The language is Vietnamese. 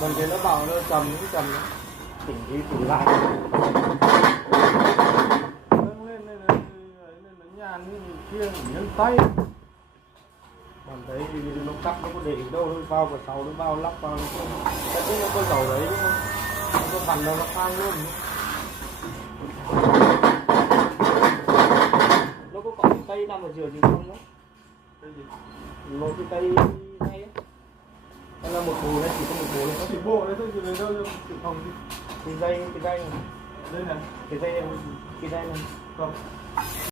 mình thì nó vào nó trầm cái trầm nó chỉnh đi chỉnh lại nâng lên này nó nhàn như kia nhân tay còn thấy thì nó cắt nó có để đâu nó vào vào sau nó vào lắp vào nó nó có dầu đấy đúng không nó có vằn đâu nó phang luôn nó có còn cây nằm ở giữa gì không đó một cái cây này hay là một bộ đấy chỉ có một bộ này chỉ bộ đấy thôi chứ lấy đâu chỉ phòng gì cái dây đây này cái dây này không